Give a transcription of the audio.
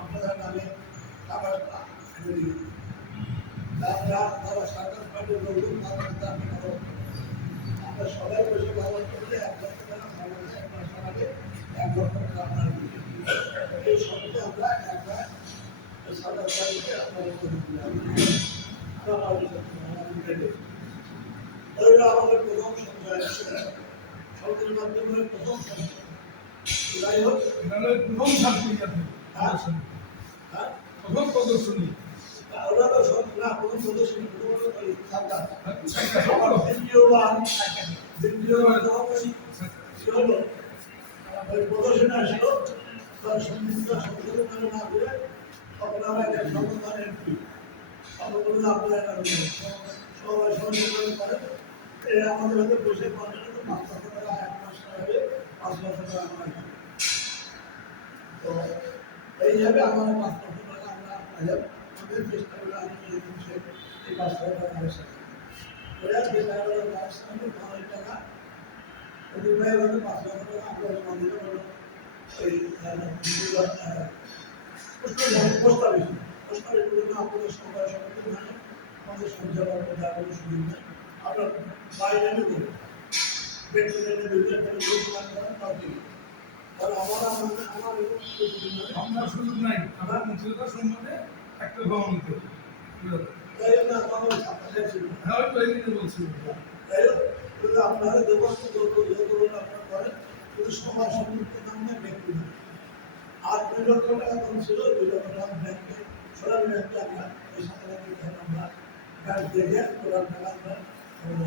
আপনারা নামে টাকা তারা সরকার পার্টির লোক আমরা সবাই বসে ব্যবহার করলে 1 লক্ষ টাকা সমাজে 1 মাস আগে 1 লক্ষ টাকা আপনার এই সঙ্গে আমরা একবার সরকার পার্টিকে আপনাদের করে দিলাম আমাদের প্রথম সঞ্চয় সরকারের মাধ্যমে প্রথম সঞ্চয় যাই হোক প্রথম ছাত্রী প্রথম প্রদর্শনী ওরা তো সব না প্রথম প্রদর্শনী প্রদর্শনী আসলো তার সংবিধান সংশোধন না করে তখন আমরা একটা সংবিধানের আপনারা সবাই সংশোধন করেন আমাদের হাতে বসে 5 লক্ষ টাকা 1 মাস হবে 5 লক্ষ টাকা আমরা তো এইভাবে আমাদের 5 লক্ষ টাকা আমরা আপনাদের আমাদের চেষ্টা করে আমি এই 5 লক্ষ টাকা ব্যবসা করি যে টাকাগুলো ব্যবসা করবো 5 টাকা ওই ভাইয়ের 5 লক্ষ টাকা আমরা মন্দিরে বলো এই প্রস্তাবিত আপনাদের সবাই সমিতি মানে আমাদের সঞ্চয় করতে দেওয়ার কোনো সুযোগ নেই আপনার বাইরে নেবেন ব্যক্তিগত বিভিন্ন করেন তাও ঠিক কারণ আমার সুযোগ নাই আমার মুক্তিযোদ্ধা সম্বন্ধে একটা ভ্রমণ নিতে তাই জন্য আমার ছাত্রদের ছিল হ্যাঁ তো এই নিয়ে বলছি তাই জন্য আপনারা দেবন আপনারা করেন কিন্তু সবার সম্পৃক্ত নাম না ব্যক্তি আর 2 লক্ষ টাকা দাম ছিল 2 লক্ষ টাকা ব্যাংকে সরাসরি ব্যাংকে আমরা এই সাথে আমরা ব্যাংক থেকে টাকা আমরা